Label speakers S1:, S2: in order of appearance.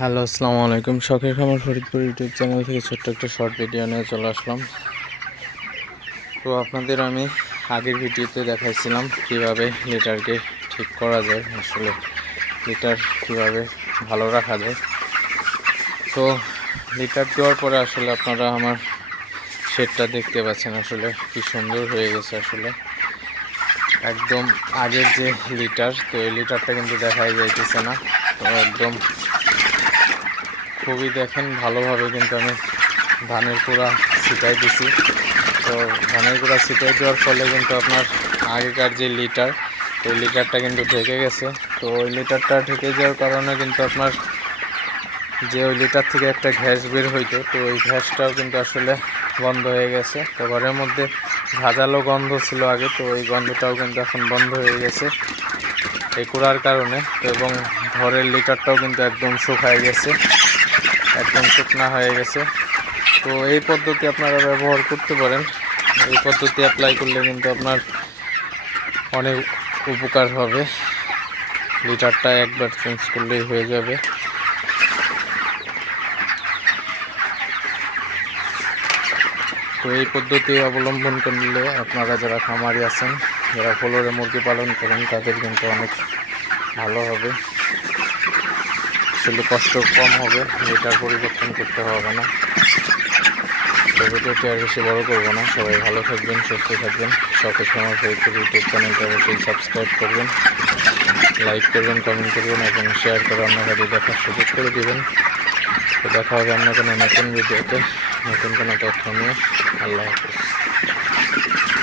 S1: Hello, আসসালামু আলাইকুম। শখের খামার ফরিদপুর ইউটিউব চ্যানেল থেকে ছোট্ট একটা শর্ট ভিডিও নিয়ে চলে আসলাম। তো আপনাদের আমি আগের ভিডিওতে দেখাইছিলাম কীভাবে লিটারকে ঠিক করা যায়, আসলে লিটার কীভাবে ভালো রাখা যায়। তো লিটার দেওয়ার পরে আসলে আপনারা আমার শেডটা দেখতে পাচ্ছেন, আসলে কি সুন্দর হয়ে গেছে আসলে। একদম আগের যে লিটার, তো এই লিটারটা কিন্তু দেখাই যাইতেছে না। তো একদম খুবই দেখেন, ভালোভাবে কিন্তু আমি ধানের কুড়া ছিটাই দিছি। তো ধানের কুড়া ছিটাই দেওয়ার ফলে কিন্তু আপনার আগেকার যে লিটার, ওই লিটারটা কিন্তু ঢেকে গেছে। তো ওই লিটারটা ঢেকে যাওয়ার কারণে কিন্তু আপনার যে ওই লিটার থেকে একটা গ্যাস বের হইতো, তো ওই গ্যাসটাও কিন্তু আসলে বন্ধ হয়ে গেছে। তো ঘরের মধ্যে ঝাঁঝালো গন্ধ ছিল আগে, তো ওই গন্ধটাও কিন্তু এখন বন্ধ হয়ে গেছে এই কুড়ার কারণে। তো এবং ঘরের লিটারটাও কিন্তু একদম শুকায় গেছে, একদম শুকনা হয়ে গেছে। তো এই পদ্ধতি আপনারা ব্যবহার করতে পারেন। এই পদ্ধতি অ্যাপ্লাই করলে কিন্তু আপনার অনেক উপকার হবে। লিটারটা একবার চেঞ্জ করলেই হয়ে যাবে। তো এই পদ্ধতি অবলম্বন করলে আপনারা যারা খামারি আছেন, যারা ফলরে মুরগি পালন করেন, তাদের কিন্তু অনেক ভালো হবে। আসলে কষ্ট কম হবে লিটার পরিবর্তন করতে হবে না। ভিডিওটি আর বেশি বড় করব না। সবাই ভালো থাকবেন, সুস্থ থাকবেন। শখের সময় ফেসবুক, ইউটিউব চ্যানেলটা অবশ্যই সাবস্ক্রাইব করবেন। লাইক করবেন, কমেন্ট করবেন এবং শেয়ার করে অন্য কাজে দেখার সুযোগ করে দেবেন। তো দেখা হবে অন্য কোনো নতুন ভিডিওতে। নতুন কোনো তথ্য নিয়ে। আল্লাহ হাফিজ।